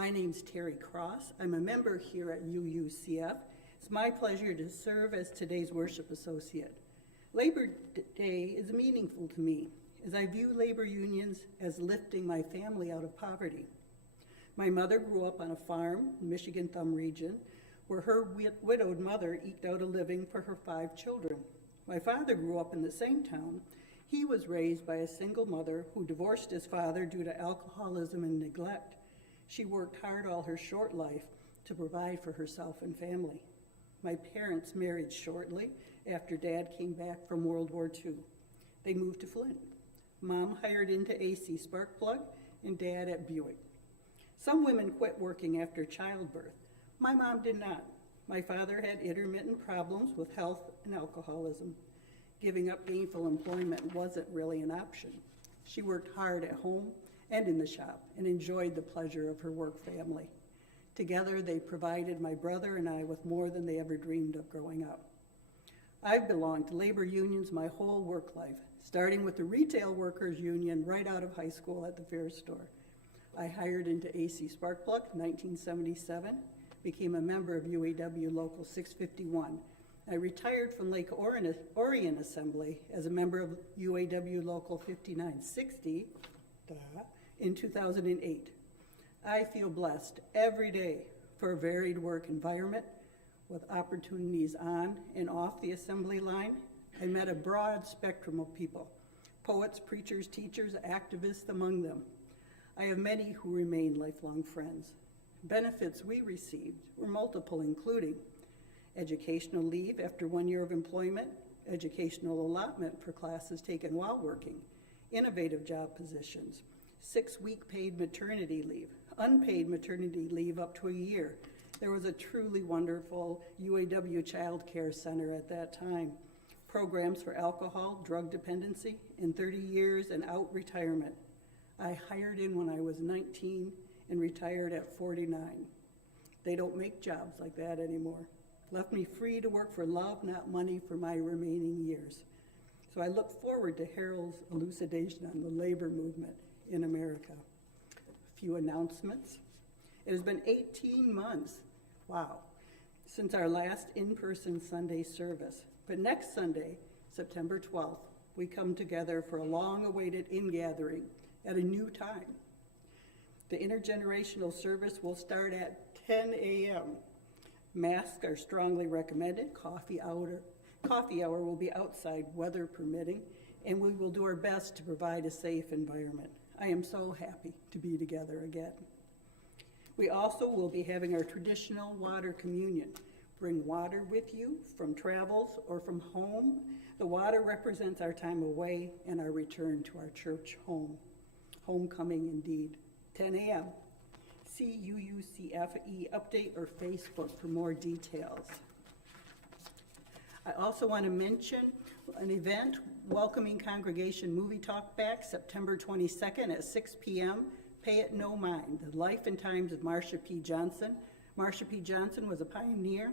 My name's Terry Cross. I'm a member here at UUCF. It's my pleasure to serve as today's worship associate. Labor Day is meaningful to me as I view labor unions as lifting my family out of poverty. My mother grew up on a farm in Michigan Thumb region where her widowed mother eked out a living for her 5 children. My father grew up in the same town. He was raised by a single mother who divorced his father due to alcoholism and neglect. She worked hard all her short life to provide for herself and family. My parents married shortly after Dad came back from World War II. They moved to Flint. Mom hired into AC Sparkplug and Dad at Buick. Some women quit working after childbirth. My mom did not. My father had intermittent problems with health and alcoholism. Giving up gainful employment wasn't really an option. She worked hard at home and in the shop and enjoyed the pleasure of her work family. Together, they provided my brother and I with more than they ever dreamed of growing up. I've belonged to labor unions my whole work life, starting with the Retail Workers Union right out of high school at the fair store. I hired into AC Sparkplug in 1977, became a member of UAW Local 651. I retired from Lake Orion Assembly as a member of UAW Local 5960 in 2008. I feel blessed every day for a varied work environment with opportunities on and off the assembly line. I met a broad spectrum of people, poets, preachers, teachers, activists among them. I have many who remain lifelong friends. Benefits we received were multiple, including educational leave after 1 year of employment, educational allotment for classes taken while working, innovative job positions, 6-week paid maternity leave, unpaid maternity leave up to a year. There was a truly wonderful UAW child care center at that time. Programs for alcohol, drug dependency, and 30 years and out retirement. I hired in when I was 19 and retired at 49. They don't make jobs like that anymore. Left me free to work for love, not money, for my remaining years. So I look forward to Harold's elucidation on the labor movement in America. A few announcements. It has been 18 months, wow, since our last in-person Sunday service. But next Sunday, September 12th, we come together for a long-awaited in-gathering at a new time. The intergenerational service will start at 10 a.m. Masks are strongly recommended. Coffee hour will be outside, weather permitting, and we will do our best to provide a safe environment. I am so happy to be together again. We also will be having our traditional water communion. Bring water with you from travels or from home. The water represents our time away and our return to our church home. Homecoming indeed. 10 a.m. See UUCFE update or Facebook for more details. I also want to mention an event, Welcoming Congregation Movie Talk Back, September 22nd at 6 p.m. Pay It No Mind, the life and times of Marsha P. Johnson. Marsha P. Johnson was a pioneer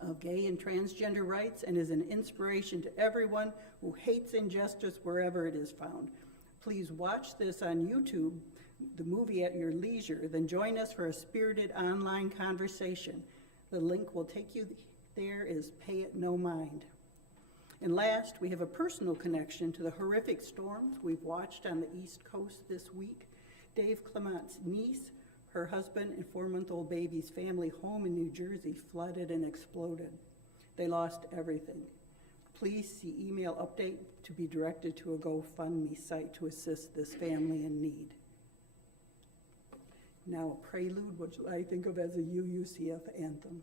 of gay and transgender rights and is an inspiration to everyone who hates injustice wherever it is found. Please watch this on YouTube, the movie at your leisure, then join us for a spirited online conversation. The link will take you there is Pay It No Mind. And last, we have a personal connection to the horrific storms we've watched on the East Coast this week. Dave Clement's niece, her husband, and 4-month-old baby's family home in New Jersey flooded and exploded. They lost everything. Please see email update to be directed to a GoFundMe site to assist this family in need. Now a prelude, which I think of as a UUCF anthem.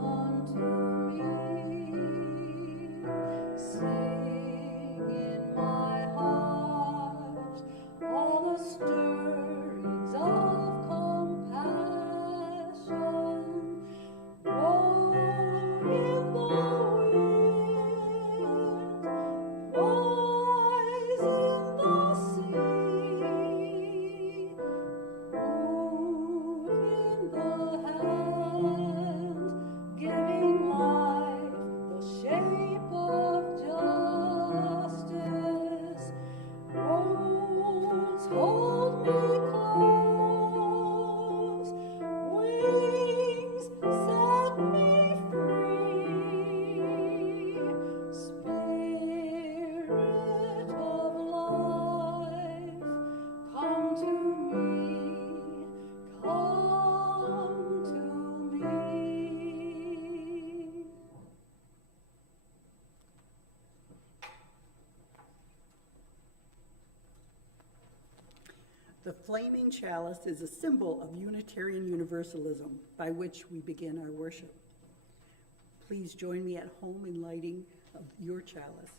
Come unto me. The flaming chalice is a symbol of Unitarian Universalism by which we begin our worship. Please join me at home in lighting of your chalice.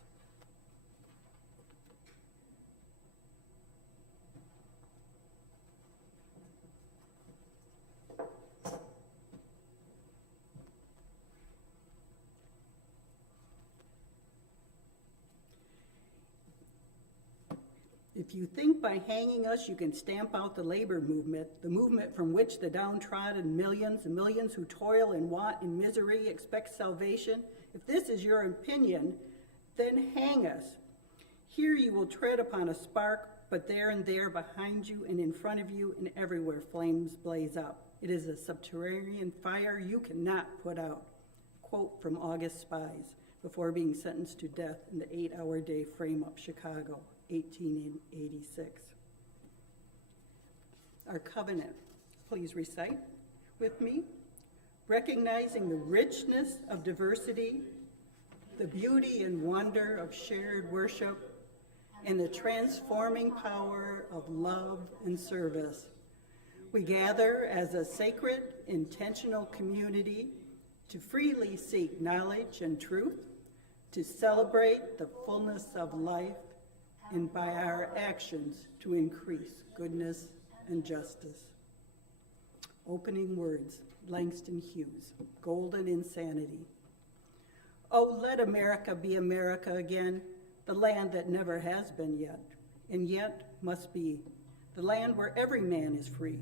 If you think by hanging us you can stamp out the labor movement, the movement from which the downtrodden millions and millions who toil and want in misery expect salvation, if this is your opinion, then hang us. Here you will tread upon a spark, but there and there behind you and in front of you and everywhere flames blaze up. It is a subterranean fire you cannot put out. Quote from August Spies, before being sentenced to death in the 8-hour-day frame-up Chicago, 1886. Our covenant, please recite with me. Recognizing the richness of diversity, the beauty and wonder of shared worship, and the transforming power of love and service, we gather as a sacred, intentional community to freely seek knowledge and truth, to celebrate the fullness of life, and by our actions to increase goodness and justice. Opening words, Langston Hughes, Golden Insanity. Oh, let America be America again, the land that never has been yet, and yet must be, the land where every man is free,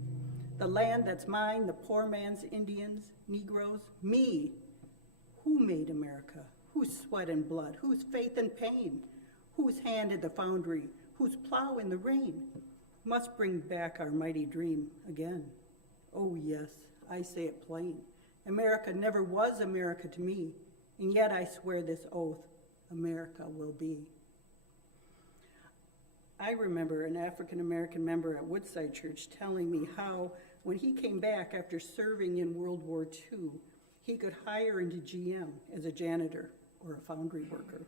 the land that's mine, the poor man's Indians, Negroes, me. Who made America? Whose sweat and blood? Whose faith and pain? Whose hand in the foundry? Whose plow in the rain? Must bring back our mighty dream again. Oh yes, I say it plain. America never was America to me, and yet I swear this oath, America will be. I remember an African-American member at Woodside Church telling me how, when he came back after serving in World War II, he could hire into GM as a janitor or a foundry worker.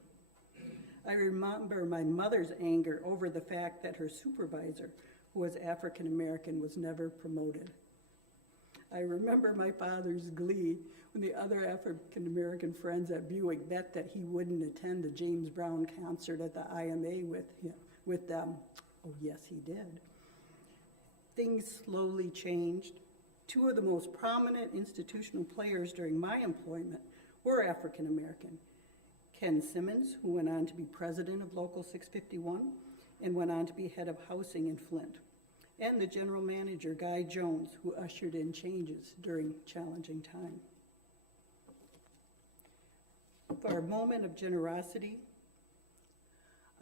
I remember my mother's anger over the fact that her supervisor, who was African American, was never promoted. I remember my father's glee when the other African American friends at Buick bet that he wouldn't attend the James Brown concert at the IMA with them. Oh yes, he did. Things slowly changed. Two of the most prominent institutional players during my employment were African American. Ken Simmons, who went on to be president of Local 651 and went on to be head of housing in Flint, and the general manager, Guy Jones, who ushered in changes during challenging time. For a moment of generosity,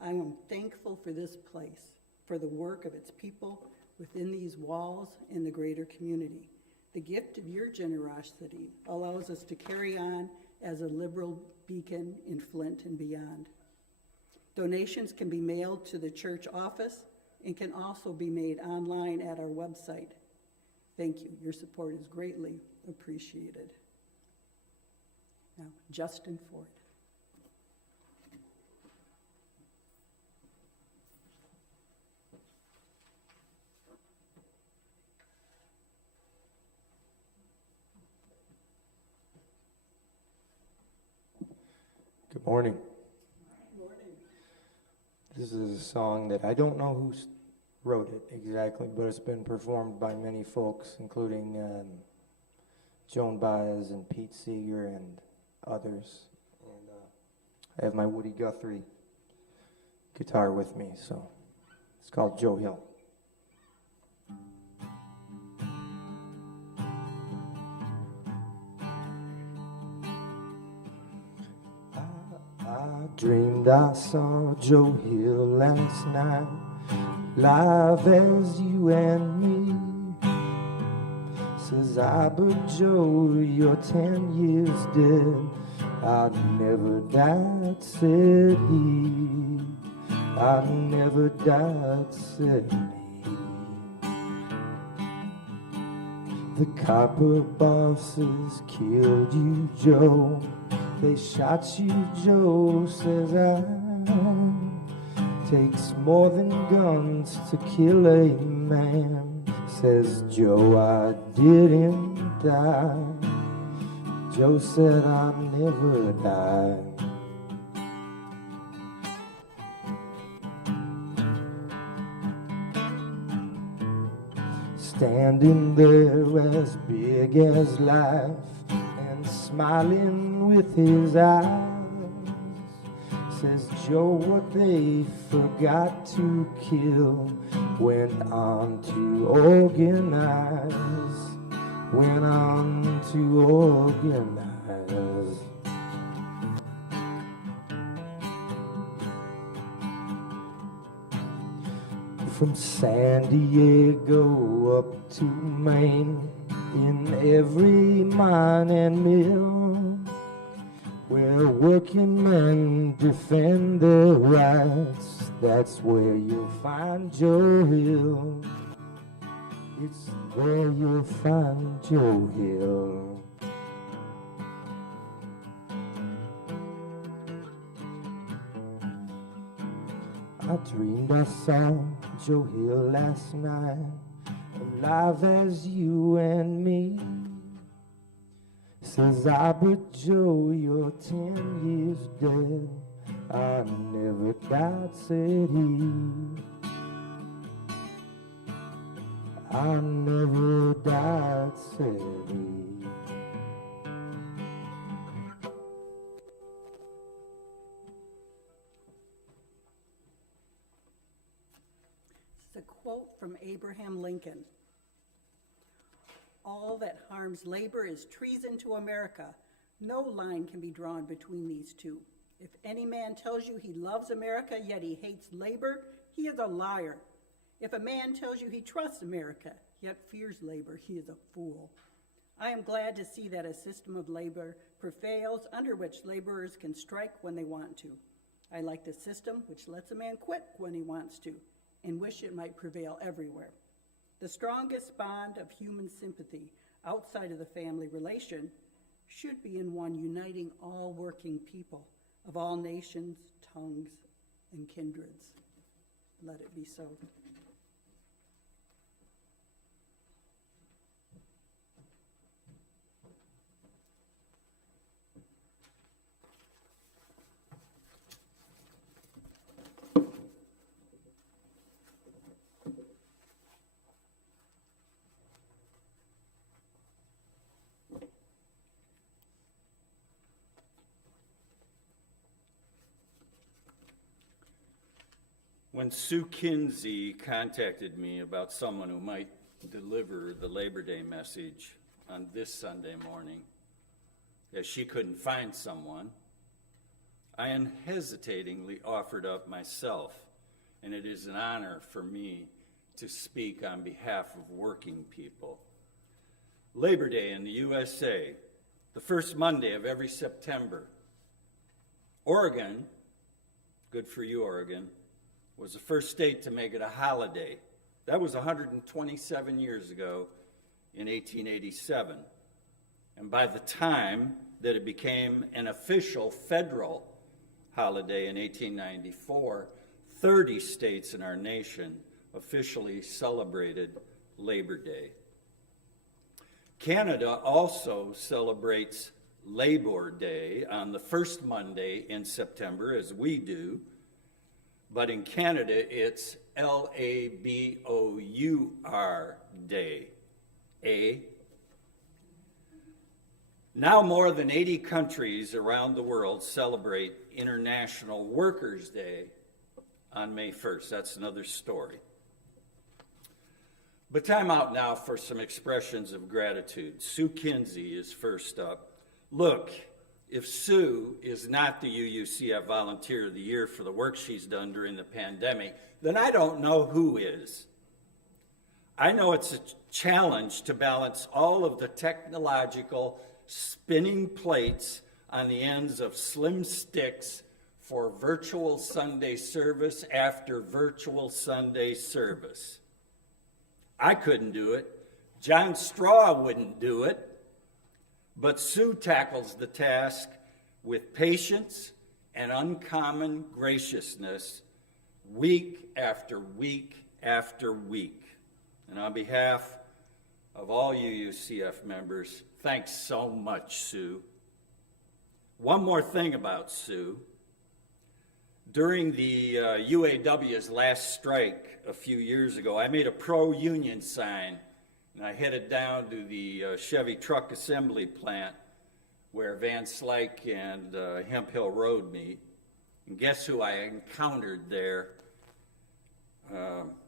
I am thankful for this place, for the work of its people within these walls and the greater community. The gift of your generosity allows us to carry on as a liberal beacon in Flint and beyond. Donations can be mailed to the church office and can also be made online at our website. Thank you. Your support is greatly appreciated. Now, Justin Ford. Good morning. Good morning. This is a song that I don't know who wrote it exactly, but it's been performed by many folks, including Joan Baez and Pete Seeger and others. And I have my Woody Guthrie guitar with me, so it's called Joe Hill. I dreamed I saw Joe Hill last night, live as you and me. Says I, but Joe, you're 10 years dead. I never died, said he. I never died, said he. The copper bosses killed you, Joe. They shot you, Joe, says I. Takes more than guns to kill a man. Says Joe, I didn't die. Joe said I'll never die. Standing there as big as life and smiling with his eyes. Says Joe, what they forgot to kill went on to organize. Went on to organize. From San Diego up to Maine, in every mine and mill, where working men defend their rights, that's where you'll find Joe Hill. It's there you'll find Joe Hill. I dreamed I saw Joe Hill last night, alive as you and me. Says I, but Joe, you're 10 years dead. I never died, said he. I never died, said he. It's a quote from Abraham Lincoln. All that harms labor is treason to America. No line can be drawn between these two. If any man tells you he loves America, yet he hates labor, he is a liar. If a man tells you he trusts America, yet fears labor, he is a fool. I am glad to see that a system of labor prevails under which laborers can strike when they want to. I like the system which lets a man quit when he wants to, and wish it might prevail everywhere. The strongest bond of human sympathy outside of the family relation should be in one uniting all working people of all nations, tongues, and kindreds. Let it be so. When Sue Kinsey contacted me about someone who might deliver the Labor Day message on this Sunday morning, as she couldn't find someone, I unhesitatingly offered up myself, and it is an honor for me to speak on behalf of working people. Labor Day in the USA, the first Monday of every September. Oregon, good for you, Oregon, was the first state to make it a holiday. That was 127 years ago in 1887. And by the time that it became an official federal holiday in 1894, 30 states in our nation officially celebrated Labor Day. Canada also celebrates Labor Day on the first Monday in September, as we do. But in Canada, it's L-A-B-O-U-R Day. A. Now more than 80 countries around the world celebrate International Workers' Day on May 1st. That's another story. But time out now for some expressions of gratitude. Sue Kinsey is first up. Look, if Sue is not the UUCF Volunteer of the Year for the work she's done during the pandemic, then I don't know who is. I know it's a challenge to balance all of the technological spinning plates on the ends of slim sticks for virtual Sunday service after virtual Sunday service. I couldn't do it. John Straw wouldn't do it. But Sue tackles the task with patience and uncommon graciousness week after week after week. And on behalf of all UUCF members, thanks so much, Sue. One more thing about Sue. During the UAW's last strike a few years ago, I made a pro-union sign, and I headed down to the Chevy truck assembly plant where Van Slyke and Hemp Hill Road meet. And guess who I encountered there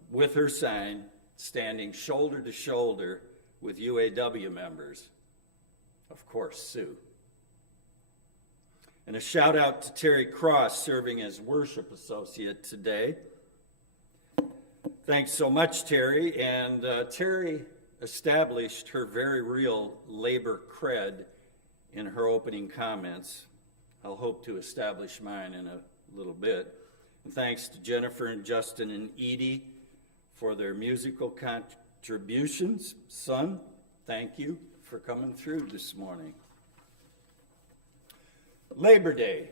with her sign, standing shoulder to shoulder with UAW members? Of course, Sue. And a shout out to Terry Cross, serving as worship associate today. Thanks so much, Terry. And Terry established her very real labor cred in her opening comments. I'll hope to establish mine in a little bit. And thanks to Jennifer and Justin and Edie for their musical contributions. Son, thank you for coming through this morning. Labor Day.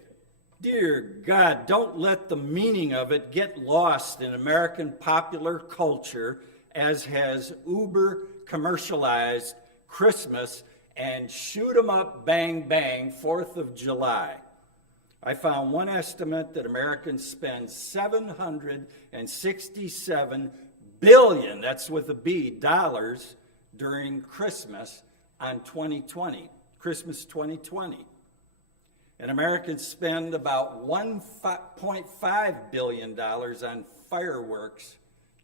Dear God, don't let the meaning of it get lost in American popular culture, as has uber commercialized Christmas and shoot 'em up, bang, bang, 4th of July. I found one estimate that Americans spend $767 billion, that's with a B, dollars during Christmas on 2020, Christmas 2020. And Americans spend about $1.5 billion on fireworks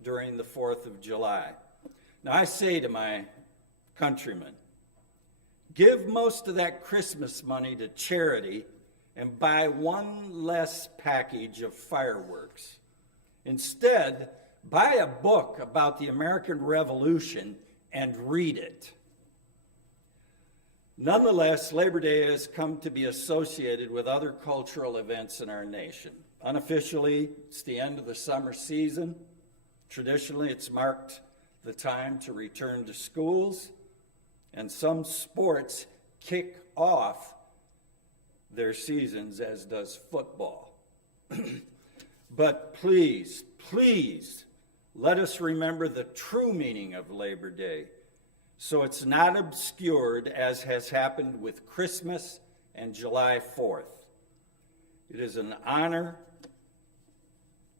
during the 4th of July. Now I say to my countrymen, give most of that Christmas money to charity and buy one less package of fireworks. Instead, buy a book about the American Revolution and read it. Nonetheless, Labor Day has come to be associated with other cultural events in our nation. Unofficially, it's the end of the summer season. Traditionally, it's marked the time to return to schools, and some sports kick off their seasons, as does football. But please, please, let us remember the true meaning of Labor Day, so it's not obscured as has happened with Christmas and July 4th. It is an honor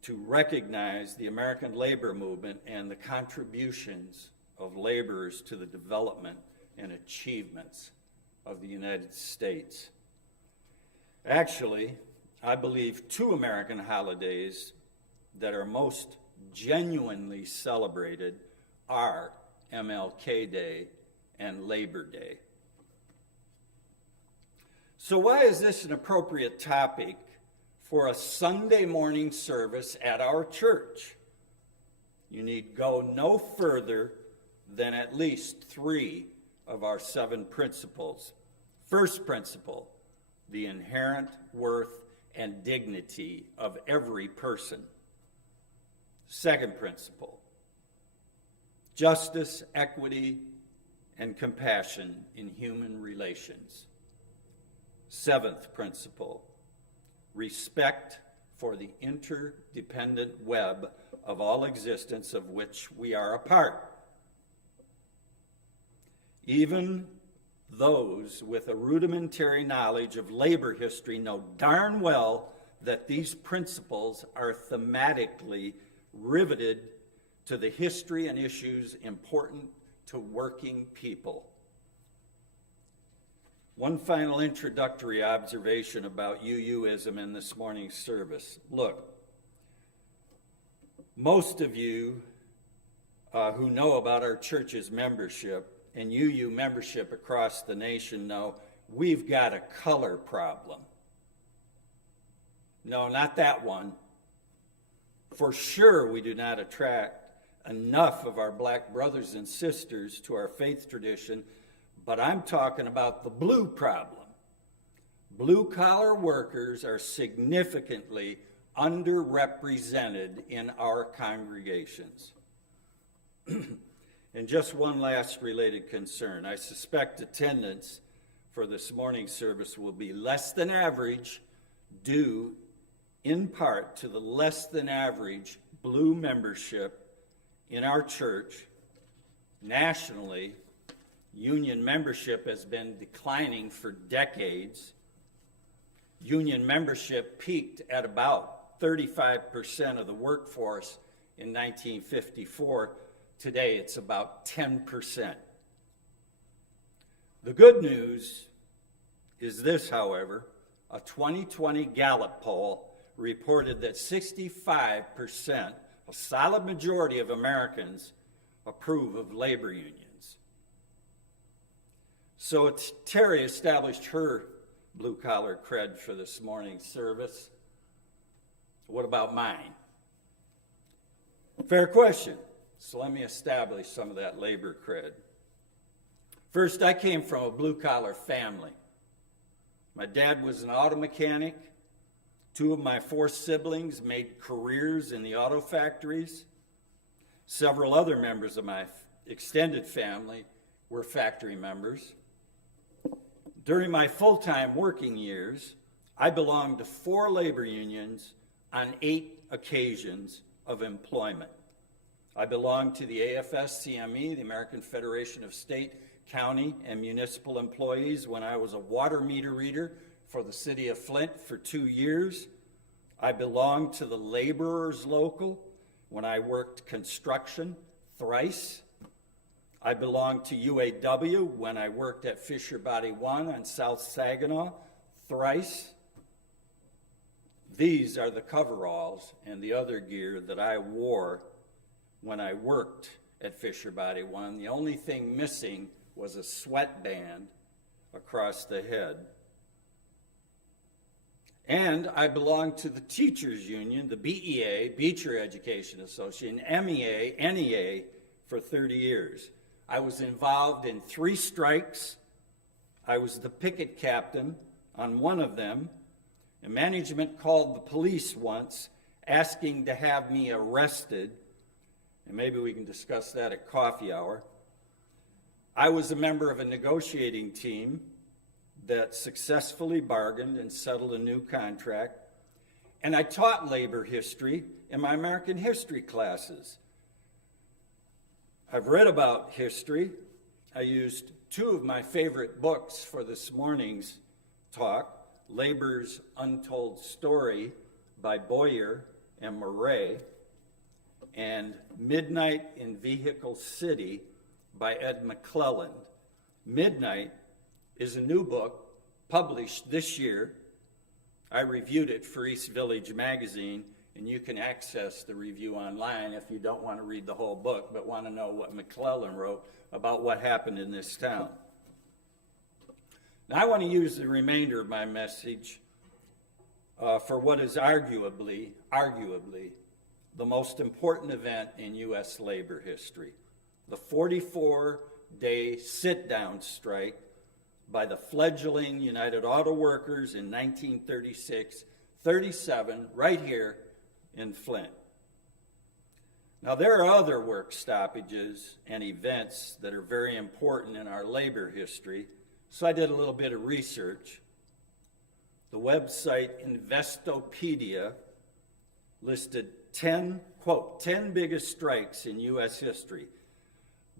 to recognize the American labor movement and the contributions of laborers to the development and achievements of the United States. Actually, I believe two American holidays that are most genuinely celebrated are MLK Day and Labor Day. So why is this an appropriate topic for a Sunday morning service at our church? You need go no further than at least 3 of our 7 principles. First principle, the inherent worth and dignity of every person. Second principle, justice, equity, and compassion in human relations. 7th principle, respect for the interdependent web of all existence of which we are a part. Even those with a rudimentary knowledge of labor history know darn well that these principles are thematically riveted to the history and issues important to working people. One final introductory observation about UUism in this morning's service. Look, most of you who know about our church's membership and UU membership across the nation know we've got a color problem. No, not that one. For sure, we do not attract enough of our black brothers and sisters to our faith tradition, but I'm talking about the blue problem. Blue-collar workers are significantly underrepresented in our congregations. And just one last related concern. I suspect attendance for this morning's service will be less than average due in part to the less than average blue membership in our church. Nationally, union membership has been declining for decades. Union membership peaked at about 35% of the workforce in 1954. Today, it's about 10%. The good news is this, however. A 2020 Gallup poll reported that 65%, a solid majority of Americans, approve of labor unions. So Terry established her blue-collar cred for this morning's service. What about mine? Fair question. So let me establish some of that labor cred. First, I came from a blue-collar family. My dad was an auto mechanic. 2 of my 4 siblings made careers in the auto factories. Several other members of my extended family were factory members. During my full-time working years, I belonged to 4 labor unions on 8 occasions of employment. I belonged to the AFS-CME, the American Federation of State, County, and Municipal Employees, when I was a water meter reader for the city of Flint for 2 years. I belonged to the Laborers Local when I worked construction thrice. I belonged to UAW when I worked at Fisher Body 1 on South Saginaw thrice. These are the coveralls and the other gear that I wore when I worked at Fisher Body 1. The only thing missing was a sweatband across the head. And I belonged to the Teachers Union, the BEA, Beecher Education Association, MEA, NEA, for 30 years. I was involved in 3 strikes. I was the picket captain on one of them. And management called the police once, asking to have me arrested. And maybe we can discuss that at coffee hour. I was a member of a negotiating team that successfully bargained and settled a new contract. And I taught labor history in my American history classes. I've read about history. I used 2 of my favorite books for this morning's talk, Labor's Untold Story by Boyer and Morais, and Midnight in Vehicle City by Ed McClelland. Midnight is a new book published this year. I reviewed it for East Village Magazine, and you can access the review online if you don't want to read the whole book, but want to know what McClelland wrote about what happened in this town. Now, I want to use the remainder of my message for what is arguably the most important event in U.S. labor history, the 44-day sit-down strike by the fledgling United Auto Workers in 1936-37, right here in Flint. Now, there are other work stoppages and events that are very important in our labor history, so I did a little bit of research. The website Investopedia listed 10 biggest strikes in U.S. history,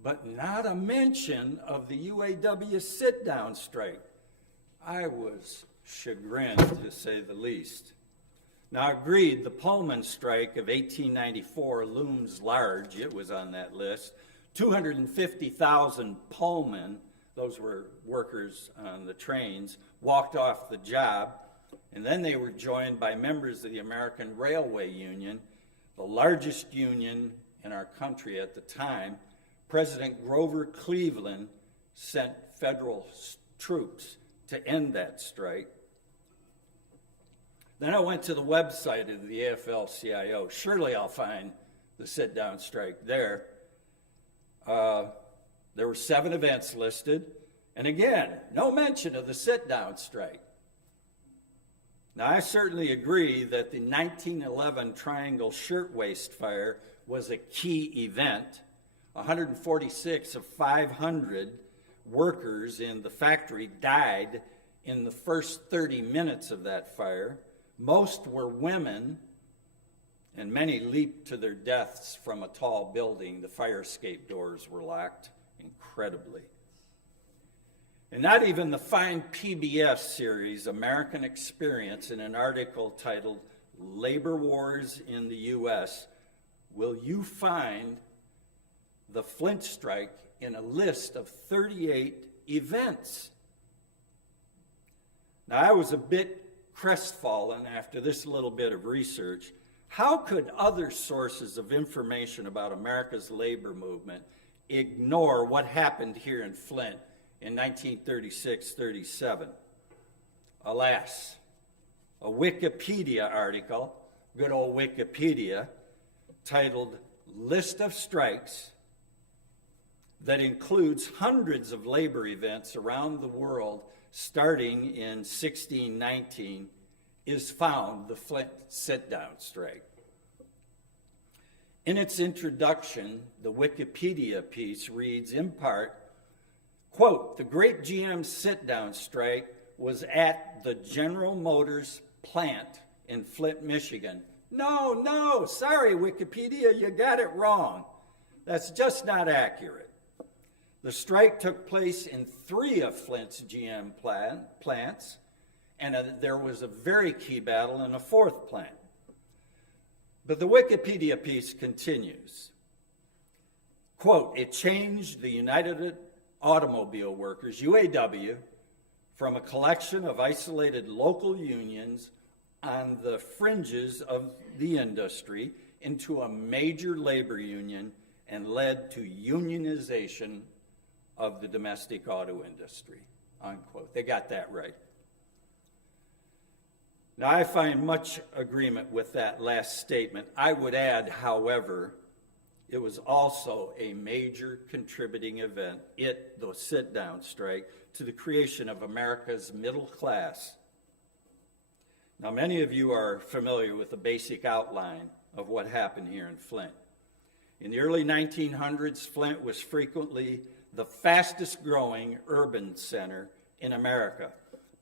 but not a mention of the UAW sit-down strike. I was chagrined, to say the least. Now, agreed, the Pullman strike of 1894 looms large. It was on that list. 250,000 Pullman, those were workers on the trains, walked off the job, and then they were joined by members of the American Railway Union, the largest union in our country at the time. President Grover Cleveland sent federal troops to end that strike. Then I went to the website of the AFL-CIO. Surely I'll find the sit-down strike there. There were 7 events listed, and again, no mention of the sit-down strike. Now, I certainly agree that the 1911 Triangle Shirtwaist Fire was a key event. 146 of 500 workers in the factory died in the first 30 minutes of that fire. Most were women, and many leaped to their deaths from a tall building. The fire escape doors were locked incredibly. And not even the fine PBS series, American Experience, in an article titled Labor Wars in the U.S., will you find the Flint strike in a list of 38 events. Now, I was a bit crestfallen after this little bit of research. How could other sources of information about America's labor movement ignore what happened here in Flint in 1936-37? Alas, a Wikipedia article, good old Wikipedia, titled List of Strikes, that includes hundreds of labor events around the world starting in 1619, is found the Flint sit-down strike. In its introduction, the Wikipedia piece reads in part, quote, "The great GM sit-down strike was at the General Motors plant in Flint, Michigan." No, sorry, Wikipedia, you got it wrong. That's just not accurate. The strike took place in 3 of Flint's GM plants, and there was a very key battle in a 4th plant. But the Wikipedia piece continues. Quote, "It changed the United Automobile Workers, UAW, from a collection of isolated local unions on the fringes of the industry into a major labor union and led to unionization of the domestic auto industry," unquote. They got that right. Now, I find much agreement with that last statement. I would add, however, it was also a major contributing event, the sit-down strike, to the creation of America's middle class. Now, many of you are familiar with the basic outline of what happened here in Flint. In the early 1900s, Flint was frequently the fastest growing urban center in America.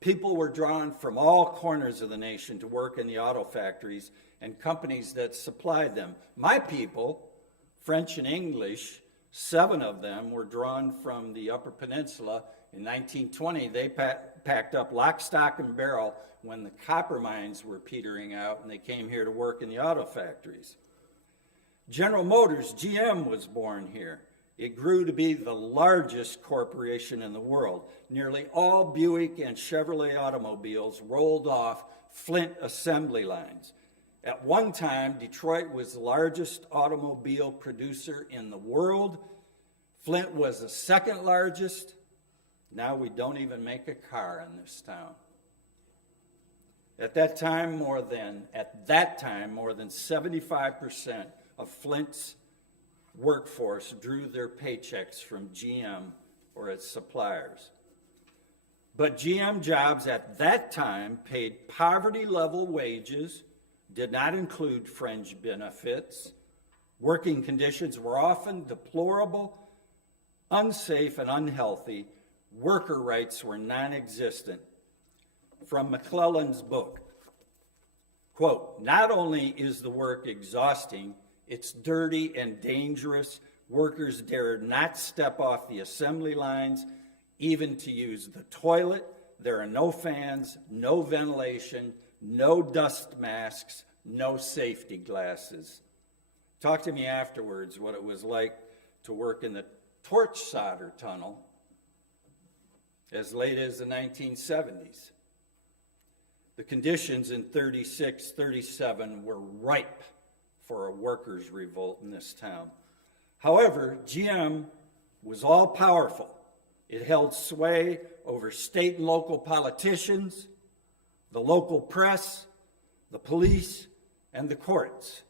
People were drawn from all corners of the nation to work in the auto factories and companies that supplied them. My people, French and English, 7 of them were drawn from the Upper Peninsula. In 1920, they packed up lock, stock, and barrel when the copper mines were petering out, and they came here to work in the auto factories. General Motors, GM, was born here. It grew to be the largest corporation in the world. Nearly all Buick and Chevrolet automobiles rolled off Flint assembly lines. At one time, Detroit was the largest automobile producer in the world. Flint was the 2nd largest. Now we don't even make a car in this town. At that time, more than 75% of Flint's workforce drew their paychecks from GM or its suppliers. But GM jobs at that time paid poverty-level wages, did not include fringe benefits. Working conditions were often deplorable, unsafe, and unhealthy. Worker rights were non-existent. From McClelland's book, quote, "Not only is the work exhausting, it's dirty and dangerous. Workers dare not step off the assembly lines, even to use the toilet. There are no fans, no ventilation, no dust masks, no safety glasses." Talk to me afterwards what it was like to work in the torch solder tunnel as late as the 1970s. The conditions in 36, 37 were ripe for a workers' revolt in this town. However, GM was all-powerful. It held sway over state and local politicians, the local press, the police, and the courts.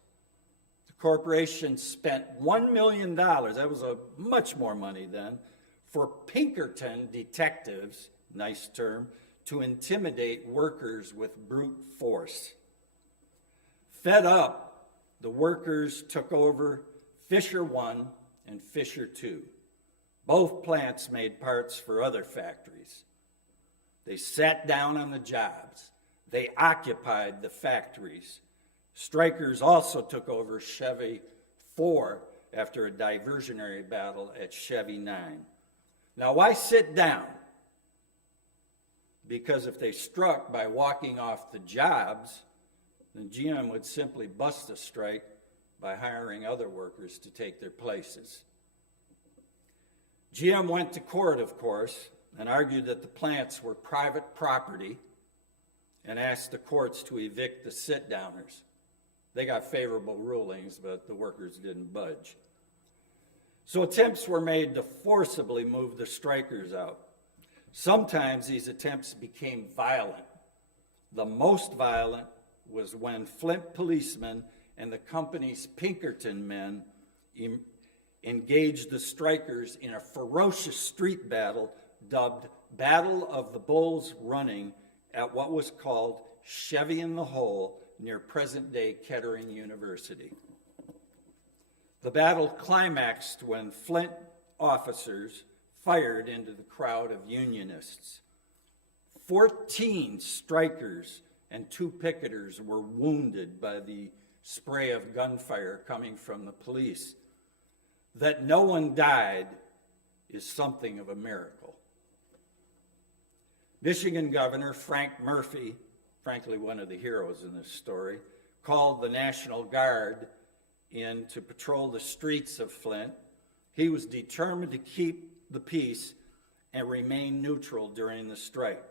The corporation spent $1 million, that was much more money then, for Pinkerton detectives, nice term, to intimidate workers with brute force. Fed up, the workers took over Fisher 1 and Fisher 2. Both plants made parts for other factories. They sat down on the jobs. They occupied the factories. Strikers also took over Chevy 4 after a diversionary battle at Chevy 9. Now, why sit down? Because if they struck by walking off the jobs, then GM would simply bust the strike by hiring other workers to take their places. GM went to court, of course, and argued that the plants were private property and asked the courts to evict the sit-downers. They got favorable rulings, but the workers didn't budge. So attempts were made to forcibly move the strikers out. Sometimes these attempts became violent. The most violent was when Flint policemen and the company's Pinkerton men engaged the strikers in a ferocious street battle dubbed Battle of the Bulls Running at what was called Chevy in the Hole near present-day Kettering University. The battle climaxed when Flint officers fired into the crowd of Unionists. 14 strikers and 2 picketers were wounded by the spray of gunfire coming from the police. That no one died is something of a miracle. Michigan Governor Frank Murphy, frankly one of the heroes in this story, called the National Guard in to patrol the streets of Flint. He was determined to keep the peace and remain neutral during the strike.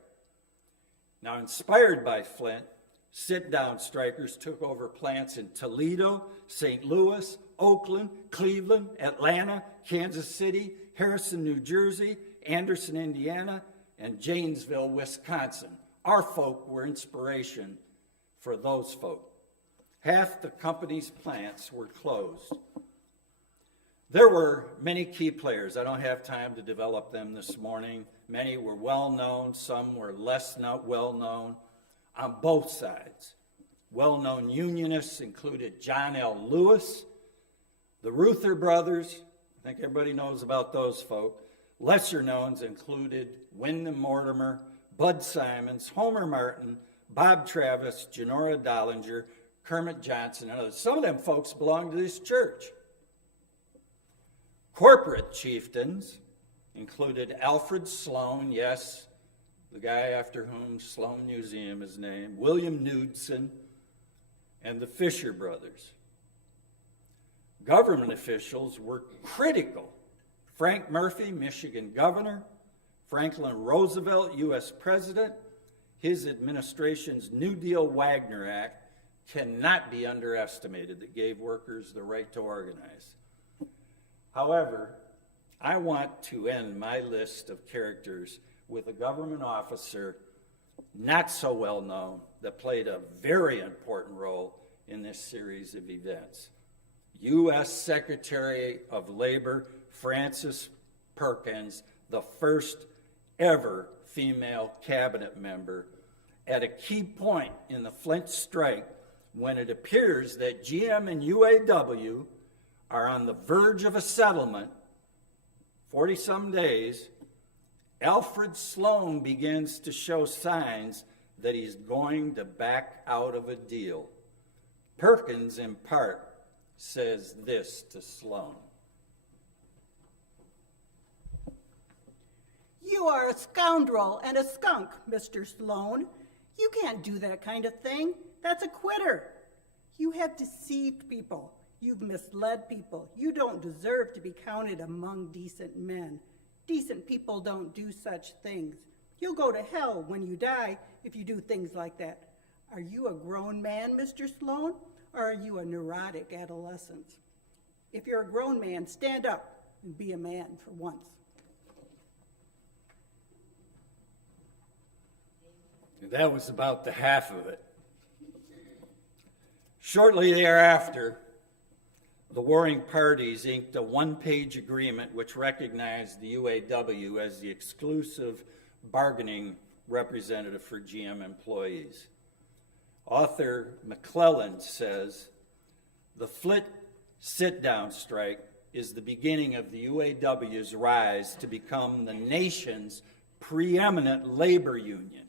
Now, inspired by Flint, sit-down strikers took over plants in Toledo, St. Louis, Oakland, Cleveland, Atlanta, Kansas City, Harrison, New Jersey, Anderson, Indiana, and Janesville, Wisconsin. Our folk were inspiration for those folk. Half the company's plants were closed. There were many key players. I don't have time to develop them this morning. Many were well-known, some were less well-known on both sides. Well-known Unionists included John L. Lewis, the Reuther brothers. I think everybody knows about those folk. Lesser knowns included Wyndham Mortimer, Bud Simons, Homer Martin, Bob Travis, Janora Dollinger, Kermit Johnson, and others. Some of them folks belonged to this church. Corporate chieftains included Alfred Sloan, yes, the guy after whom Sloan Museum is named, William Knudsen, and the Fisher brothers. Government officials were critical. Frank Murphy, Michigan governor, Franklin Roosevelt, U.S. president, his administration's New Deal Wagner Act cannot be underestimated that gave workers the right to organize. However, I want to end my list of characters with a government officer not so well known that played a very important role in this series of events. U.S. Secretary of Labor Frances Perkins, the first ever female cabinet member, at a key point in the Flint strike when it appears that GM and UAW are on the verge of a settlement, 40-some days, Alfred Sloan begins to show signs that he's going to back out of a deal. Perkins, in part, says this to Sloan. You are a scoundrel and a skunk, Mr. Sloan. You can't do that kind of thing. That's a quitter. You have deceived people. You've misled people. You don't deserve to be counted among decent men. Decent people don't do such things. You'll go to hell when you die if you do things like that. Are you a grown man, Mr. Sloan, or are you a neurotic adolescent? If you're a grown man, stand up and be a man for once. That was about the half of it. Shortly thereafter, the warring parties inked a one-page agreement which recognized the UAW as the exclusive bargaining representative for GM employees. Author McClelland says, the Flint sit-down strike is the beginning of the UAW's rise to become the nation's preeminent labor union.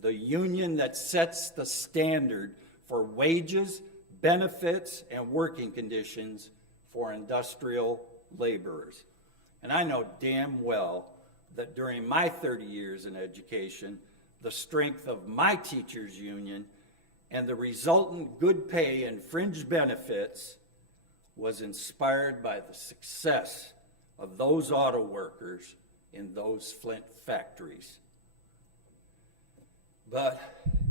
the union that sets the standard for wages, benefits, and working conditions for industrial laborers. And I know damn well that during my 30 years in education, the strength of my teachers' union and the resultant good pay and fringe benefits was inspired by the success of those auto workers in those Flint factories. But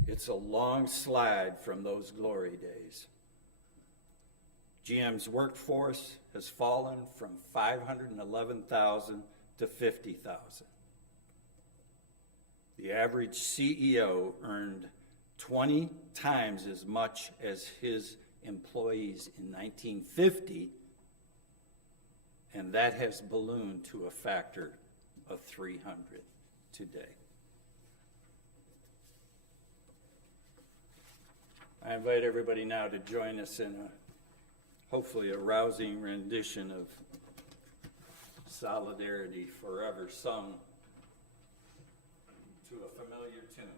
it's a long slide from those glory days. GM's workforce has fallen from 511,000 to 50,000. The average CEO earned 20 times as much as his employees in 1950, and that has ballooned to a factor of 300 today. I invite everybody now to join us in hopefully a rousing rendition of Solidarity Forever, sung to a familiar tune.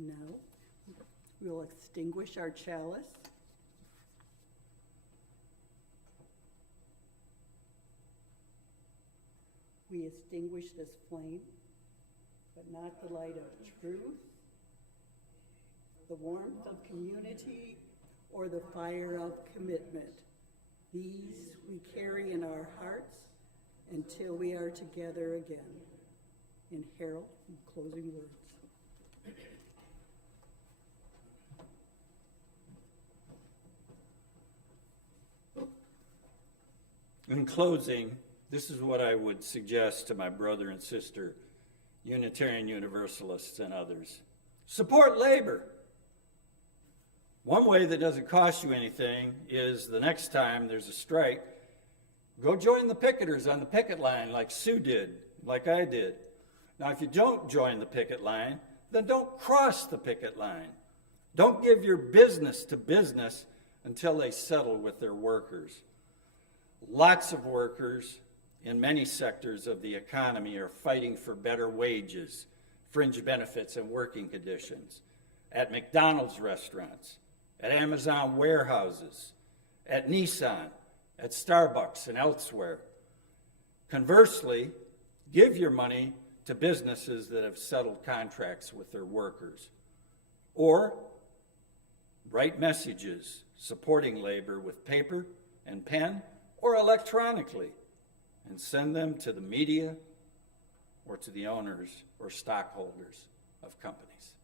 And now, we'll extinguish our chalice. We extinguish this flame, but not the light of truth, the warmth of community, or the fire of commitment. These we carry in our hearts until we are together again. And Harold, closing words. In closing, this is what I would suggest to my brother and sister, Unitarian Universalists and others. Support labor. One way that doesn't cost you anything is the next time there's a strike, go join the picketers on the picket line like Sue did, like I did. Now, if you don't join the picket line, then don't cross the picket line. Don't give your business to business until they settle with their workers. Lots of workers in many sectors of the economy are fighting for better wages, fringe benefits, and working conditions at McDonald's restaurants, at Amazon warehouses, at Nissan, at Starbucks, and elsewhere. Conversely, give your money to businesses that have settled contracts with their workers, or write messages supporting labor with paper and pen or electronically and send them to the media or to the owners or stockholders of companies.